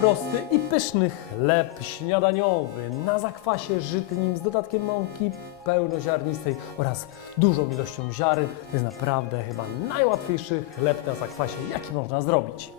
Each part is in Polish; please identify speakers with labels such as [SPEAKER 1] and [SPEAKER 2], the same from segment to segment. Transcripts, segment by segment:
[SPEAKER 1] Prosty i pyszny chleb śniadaniowy na zakwasie żytnim z dodatkiem mąki pełnoziarnistej oraz dużą ilością ziaren. To jest naprawdę chyba najłatwiejszy chleb na zakwasie, jaki można zrobić.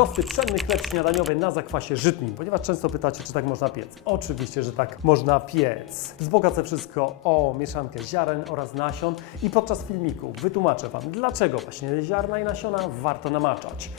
[SPEAKER 1] Prosty, pszenny chleb śniadaniowy na zakwasie żytnim, ponieważ często pytacie, czy tak można piec. Oczywiście, że tak można piec. Wzbogacę wszystko o mieszankę ziaren oraz nasion i podczas filmiku wytłumaczę Wam, dlaczego właśnie ziarna i nasiona warto namaczać.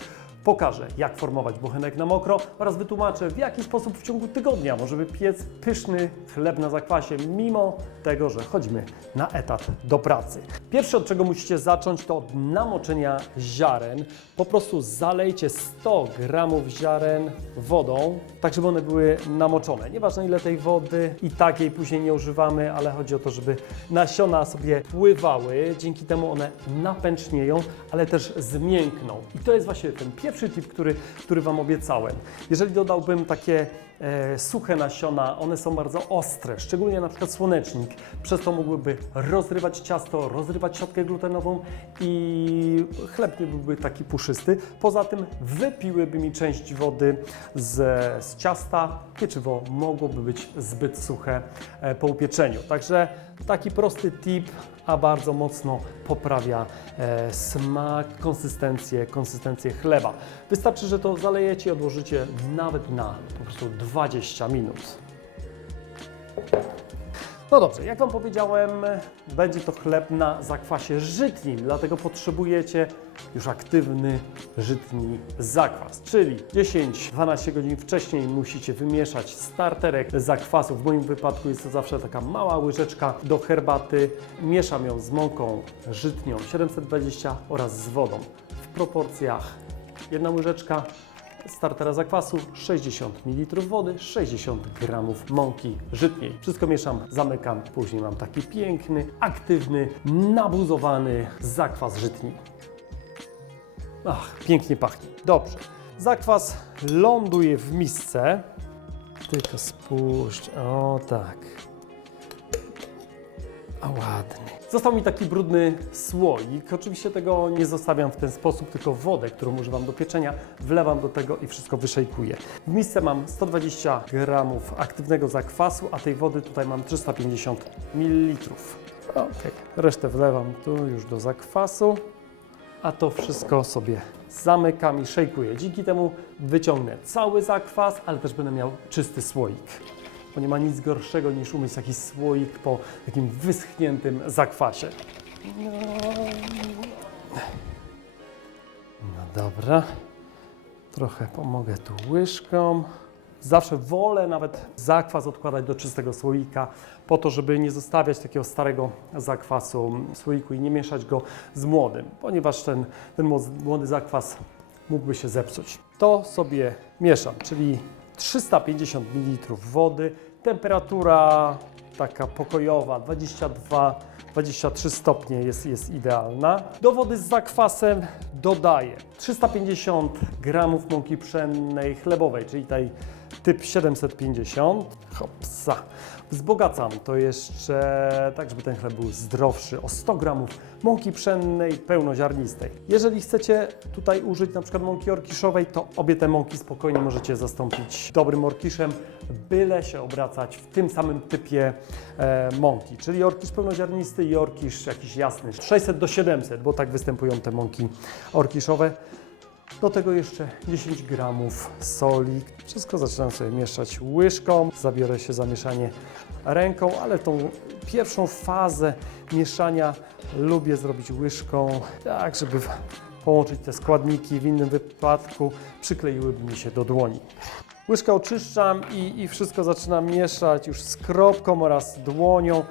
[SPEAKER 1] Pokażę, jak formować bochenek na mokro oraz wytłumaczę, w jaki sposób w ciągu tygodnia możemy piec pyszny chleb na zakwasie, mimo tego, że chodzimy na etat do pracy. Pierwsze, od czego musicie zacząć, to od namoczenia ziaren. Po prostu zalejcie 100 gramów ziaren wodą, tak żeby one były namoczone. Nieważne ile tej wody, i tak jej później nie używamy, ale chodzi o to, żeby nasiona sobie pływały. Dzięki temu one napęcznieją, ale też zmiękną. I to jest właśnie ten pierwszy tip, który, który Wam obiecałem. Jeżeli dodałbym takie suche nasiona, one są bardzo ostre, szczególnie na przykład słonecznik. Przez to mógłby rozrywać ciasto, rozrywać siatkę glutenową i chleb nie byłby taki puszysty. Poza tym wypiłyby mi część wody z, z ciasta. Pieczywo mogłoby być zbyt suche e, po upieczeniu. Także taki prosty tip, a bardzo mocno poprawia e, smak, konsystencję, konsystencję chleba. Wystarczy, że to zalejecie i odłożycie nawet na po prostu 20 minut. No dobrze, jak Wam powiedziałem, będzie to chleb na zakwasie żytnim, dlatego potrzebujecie już aktywny żytni zakwas, czyli 10-12 godzin wcześniej musicie wymieszać starterek zakwasu. W moim wypadku jest to zawsze taka mała łyżeczka do herbaty. Mieszam ją z mąką żytnią 720 oraz z wodą w proporcjach jedna łyżeczka startera zakwasu, 60 ml wody, 60 g mąki żytniej. Wszystko mieszam, zamykam, później mam taki piękny, aktywny, nabuzowany zakwas żytni. Ach, pięknie pachnie. Dobrze. Zakwas ląduje w misce. Tylko spuść. O tak. A ładnie. Został mi taki brudny słoik. Oczywiście tego nie zostawiam w ten sposób, tylko wodę, którą używam do pieczenia, wlewam do tego i wszystko wyszejkuję. W misce mam 120 gramów aktywnego zakwasu, a tej wody tutaj mam 350 ml. Ok, resztę wlewam tu już do zakwasu, a to wszystko sobie zamykam i szejkuję. Dzięki temu wyciągnę cały zakwas, ale też będę miał czysty słoik bo nie ma nic gorszego niż umyć taki słoik po takim wyschniętym zakwasie. No dobra, trochę pomogę tu łyżką. Zawsze wolę nawet zakwas odkładać do czystego słoika, po to, żeby nie zostawiać takiego starego zakwasu w słoiku i nie mieszać go z młodym, ponieważ ten, ten młody zakwas mógłby się zepsuć. To sobie mieszam, czyli 350 ml wody, temperatura taka pokojowa 22-23 stopnie jest, jest idealna. Do wody z zakwasem dodaję 350 g mąki pszennej chlebowej, czyli tej typ 750. Hopsa. Wzbogacam to jeszcze tak, żeby ten chleb był zdrowszy o 100 g mąki pszennej pełnoziarnistej. Jeżeli chcecie tutaj użyć na przykład mąki orkiszowej, to obie te mąki spokojnie możecie zastąpić dobrym orkiszem, byle się obracać w tym samym typie e, mąki, czyli orkisz pełnoziarnisty i orkisz jakiś jasny, 600 do 700, bo tak występują te mąki orkiszowe. Do tego jeszcze 10 gramów soli. Wszystko zaczynam sobie mieszać łyżką. Zabiorę się za mieszanie ręką, ale tą pierwszą fazę mieszania lubię zrobić łyżką, tak żeby połączyć te składniki. W innym wypadku przykleiłyby mi się do dłoni. Łyżkę oczyszczam i, i wszystko zaczynam mieszać już z kropką oraz dłonią,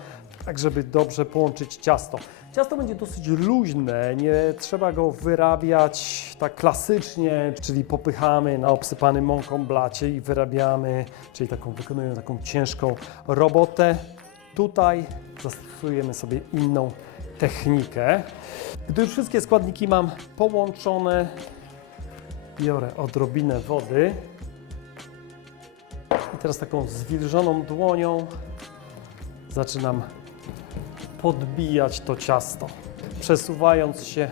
[SPEAKER 1] tak żeby dobrze połączyć ciasto. Ciasto będzie dosyć luźne, nie trzeba go wyrabiać tak klasycznie, czyli popychamy na obsypanym mąką blacie i wyrabiamy, czyli taką wykonujemy taką ciężką robotę. Tutaj zastosujemy sobie inną technikę. Gdy już wszystkie składniki mam połączone, biorę odrobinę wody i teraz taką zwilżoną dłonią zaczynam podbijać to ciasto. Przesuwając się,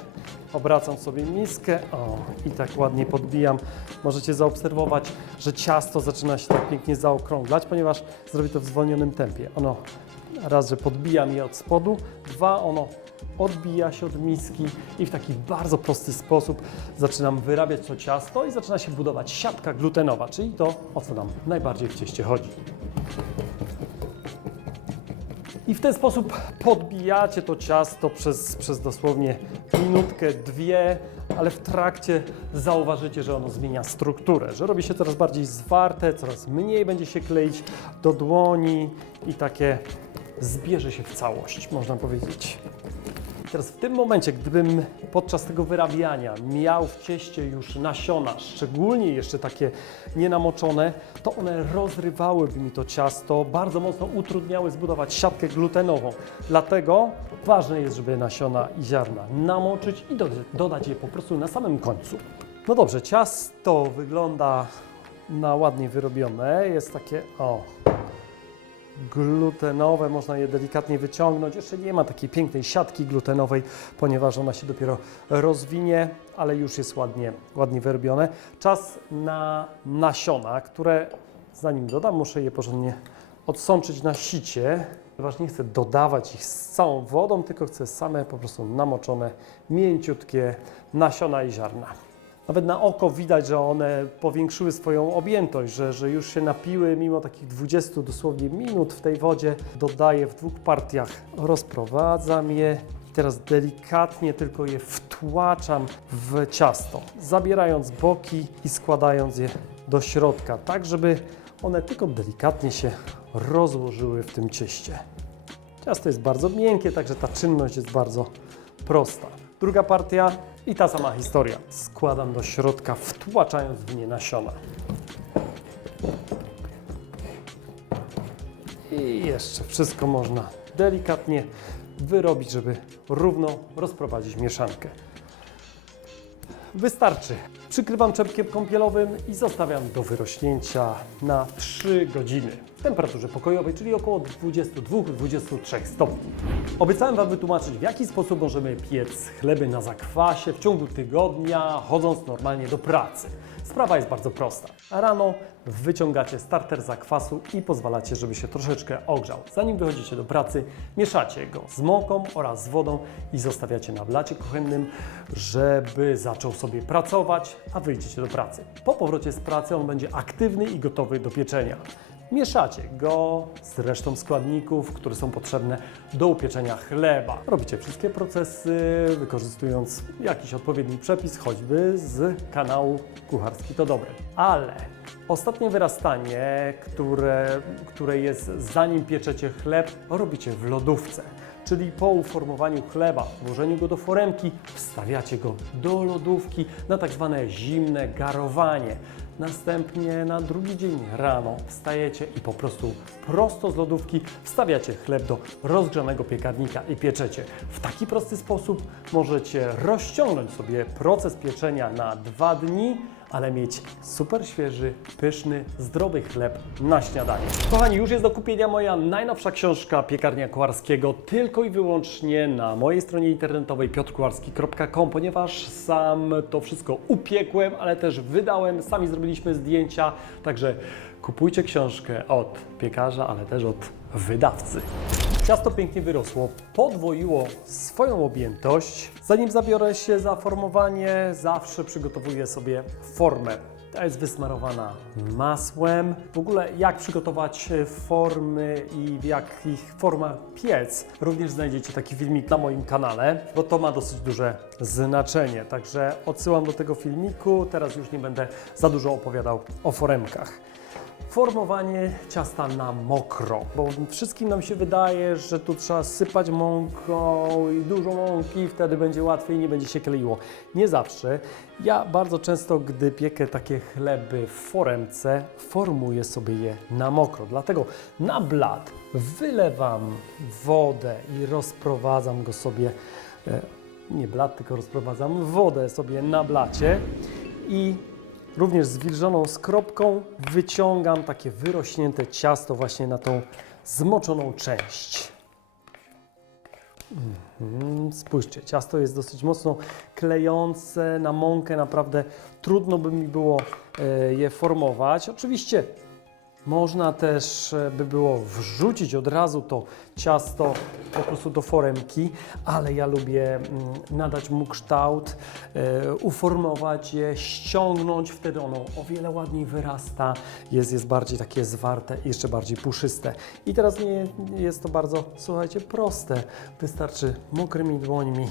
[SPEAKER 1] obracam sobie miskę o, i tak ładnie podbijam. Możecie zaobserwować, że ciasto zaczyna się tak pięknie zaokrąglać, ponieważ zrobię to w zwolnionym tempie. Ono raz, że podbijam je od spodu, dwa, ono odbija się od miski i w taki bardzo prosty sposób zaczynam wyrabiać to ciasto i zaczyna się budować siatka glutenowa, czyli to, o co nam najbardziej w cieście chodzi. I w ten sposób podbijacie to ciasto przez, przez dosłownie minutkę, dwie, ale w trakcie zauważycie, że ono zmienia strukturę, że robi się coraz bardziej zwarte, coraz mniej będzie się kleić do dłoni i takie zbierze się w całość, można powiedzieć. Teraz w tym momencie, gdybym podczas tego wyrabiania miał w cieście już nasiona, szczególnie jeszcze takie nienamoczone, to one rozrywałyby mi to ciasto, bardzo mocno utrudniały zbudować siatkę glutenową. Dlatego ważne jest, żeby nasiona i ziarna namoczyć i dodać, dodać je po prostu na samym końcu. No dobrze, ciasto wygląda na ładnie wyrobione, jest takie o, glutenowe, można je delikatnie wyciągnąć. Jeszcze nie ma takiej pięknej siatki glutenowej, ponieważ ona się dopiero rozwinie, ale już jest ładnie, ładnie wyrobione. Czas na nasiona, które zanim dodam, muszę je porządnie odsączyć na sicie, ponieważ nie chcę dodawać ich z całą wodą, tylko chcę same po prostu namoczone, mięciutkie nasiona i ziarna. Nawet na oko widać, że one powiększyły swoją objętość, że, że już się napiły mimo takich 20 dosłownie minut w tej wodzie. Dodaję w dwóch partiach, rozprowadzam je. Teraz delikatnie tylko je wtłaczam w ciasto, zabierając boki i składając je do środka, tak żeby one tylko delikatnie się rozłożyły w tym cieście. Ciasto jest bardzo miękkie, także ta czynność jest bardzo prosta. Druga partia i ta sama historia. Składam do środka, wtłaczając w nie nasiona. I jeszcze wszystko można delikatnie wyrobić, żeby równo rozprowadzić mieszankę. Wystarczy. Przykrywam czepkiem kąpielowym i zostawiam do wyrośnięcia na 3 godziny w temperaturze pokojowej, czyli około 22-23 stopni. Obiecałem Wam wytłumaczyć, w jaki sposób możemy piec chleby na zakwasie w ciągu tygodnia, chodząc normalnie do pracy. Sprawa jest bardzo prosta. Rano wyciągacie starter zakwasu i pozwalacie, żeby się troszeczkę ogrzał. Zanim wychodzicie do pracy, mieszacie go z mąką oraz z wodą i zostawiacie na blacie kuchennym, żeby zaczął sobie pracować, a wyjdziecie do pracy. Po powrocie z pracy on będzie aktywny i gotowy do pieczenia. Mieszacie go z resztą składników, które są potrzebne do upieczenia chleba. Robicie wszystkie procesy, wykorzystując jakiś odpowiedni przepis, choćby z kanału Kucharski to Dobre. Ale ostatnie wyrastanie, które, które jest zanim pieczecie chleb, robicie w lodówce. Czyli po uformowaniu chleba, włożeniu go do foremki, wstawiacie go do lodówki na tak zwane zimne garowanie. Następnie na drugi dzień rano wstajecie i po prostu prosto z lodówki wstawiacie chleb do rozgrzanego piekarnika i pieczecie. W taki prosty sposób możecie rozciągnąć sobie proces pieczenia na dwa dni, ale mieć super świeży, pyszny, zdrowy chleb na śniadanie. Kochani, już jest do kupienia moja najnowsza książka Piekarnia Kowarskiego tylko i wyłącznie na mojej stronie internetowej piotrkowarski.com, ponieważ sam to wszystko upiekłem, ale też wydałem, sami zrobiliśmy zdjęcia, także kupujcie książkę od piekarza, ale też od wydawcy. Ciasto pięknie wyrosło, podwoiło swoją objętość. Zanim zabiorę się za formowanie, zawsze przygotowuję sobie formę. Ta jest wysmarowana masłem. W ogóle jak przygotować formy i w jakich formach piec, również znajdziecie taki filmik na moim kanale, bo to ma dosyć duże znaczenie. Także odsyłam do tego filmiku. Teraz już nie będę za dużo opowiadał o foremkach formowanie ciasta na mokro, bo wszystkim nam się wydaje, że tu trzeba sypać mąką i dużo mąki, wtedy będzie łatwiej, nie będzie się kleiło. Nie zawsze. Ja bardzo często, gdy piekę takie chleby w foremce, formuję sobie je na mokro. Dlatego na blat wylewam wodę i rozprowadzam go sobie, e, nie blat, tylko rozprowadzam wodę sobie na blacie i Również z wilżoną skropką wyciągam takie wyrośnięte ciasto właśnie na tą zmoczoną część. Mhm, Spójrzcie, ciasto jest dosyć mocno klejące na mąkę, naprawdę trudno by mi było e, je formować. Oczywiście można też e, by było wrzucić od razu to ciasto po prostu do foremki, ale ja lubię mm, nadać mu kształt, e, uformować je, ściągnąć, wtedy ono o wiele ładniej wyrasta, jest, jest bardziej takie zwarte jeszcze bardziej puszyste. I teraz nie jest to bardzo, słuchajcie, proste. Wystarczy mokrymi dłońmi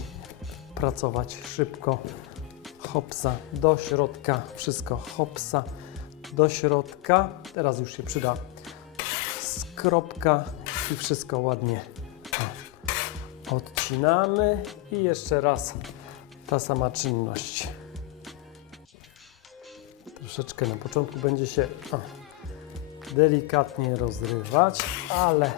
[SPEAKER 1] pracować szybko. Hopsa do środka, wszystko hopsa do środka. Teraz już się przyda skropka i wszystko ładnie odcinamy i jeszcze raz ta sama czynność. Troszeczkę na początku będzie się o, delikatnie rozrywać, ale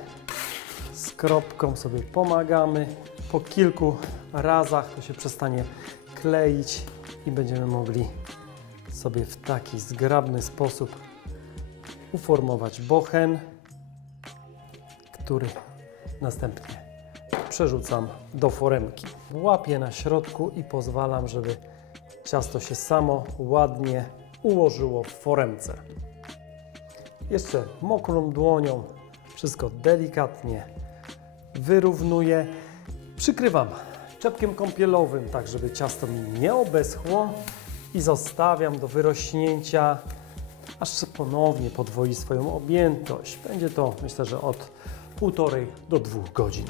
[SPEAKER 1] skropką sobie pomagamy. Po kilku razach to się przestanie kleić i będziemy mogli sobie w taki zgrabny sposób uformować bochen, który następnie przerzucam do foremki. Łapię na środku i pozwalam, żeby ciasto się samo ładnie ułożyło w foremce. Jeszcze mokrą dłonią wszystko delikatnie wyrównuję. Przykrywam czepkiem kąpielowym, tak żeby ciasto mi nie obeschło i zostawiam do wyrośnięcia, aż ponownie podwoi swoją objętość. Będzie to myślę, że od półtorej do dwóch godzin.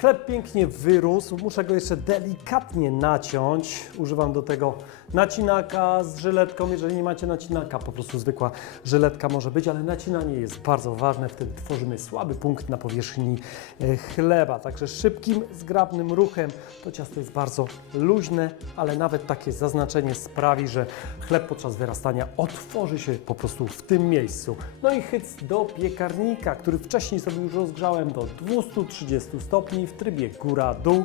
[SPEAKER 1] Chleb pięknie wyrósł, muszę go jeszcze delikatnie naciąć. Używam do tego nacinaka z żyletką. Jeżeli nie macie nacinaka, po prostu zwykła żyletka może być, ale nacinanie jest bardzo ważne. Wtedy tworzymy słaby punkt na powierzchni e, chleba. Także szybkim, zgrabnym ruchem to ciasto jest bardzo luźne, ale nawet takie zaznaczenie sprawi, że chleb podczas wyrastania otworzy się po prostu w tym miejscu. No i hyc do piekarnika, który wcześniej sobie już rozgrzałem do 230 stopni w trybie góra-dół.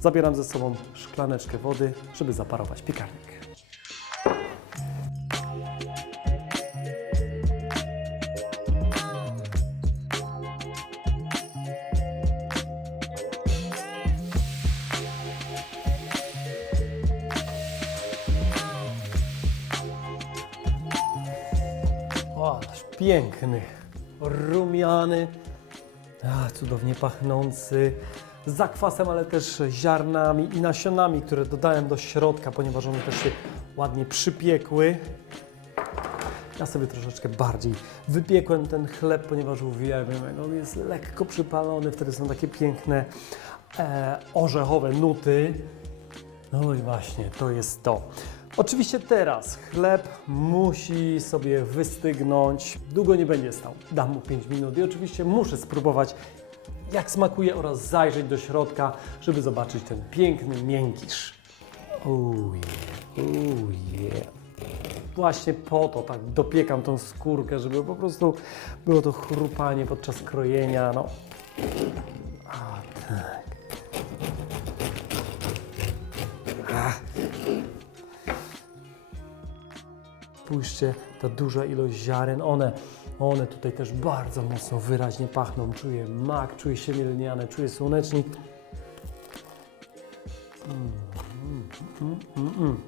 [SPEAKER 1] Zabieram ze sobą szklaneczkę wody, żeby zaparować piekarnik. Piękny, rumiany, a, cudownie pachnący, z zakwasem, ale też ziarnami i nasionami, które dodałem do środka, ponieważ one też się ładnie przypiekły. Ja sobie troszeczkę bardziej wypiekłem ten chleb, ponieważ uwielbiam, on jest lekko przypalony, wtedy są takie piękne e, orzechowe nuty. No i właśnie, to jest to. Oczywiście teraz chleb musi sobie wystygnąć. Długo nie będzie stał. Dam mu 5 minut i oczywiście muszę spróbować, jak smakuje oraz zajrzeć do środka, żeby zobaczyć ten piękny miękisz. Ujej, ujej. Właśnie po to tak dopiekam tą skórkę, żeby po prostu było to chrupanie podczas krojenia. No. A tak. Spójrzcie, ta duża ilość ziaren, one, one tutaj też bardzo mocno, wyraźnie pachną. Czuję mak, czuję siemię lniane, czuję słonecznik. Mm, mm, mm, mm.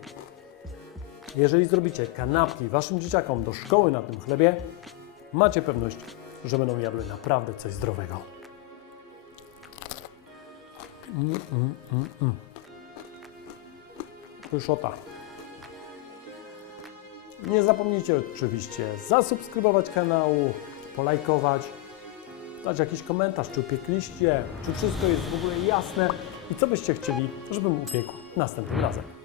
[SPEAKER 1] Jeżeli zrobicie kanapki waszym dzieciakom do szkoły na tym chlebie, macie pewność, że będą jadły naprawdę coś zdrowego. Mm, mm, mm, mm. Pyszota. Nie zapomnijcie oczywiście zasubskrybować kanału, polajkować, dać jakiś komentarz, czy upiekliście, czy wszystko jest w ogóle jasne i co byście chcieli, żebym upiekł następnym razem.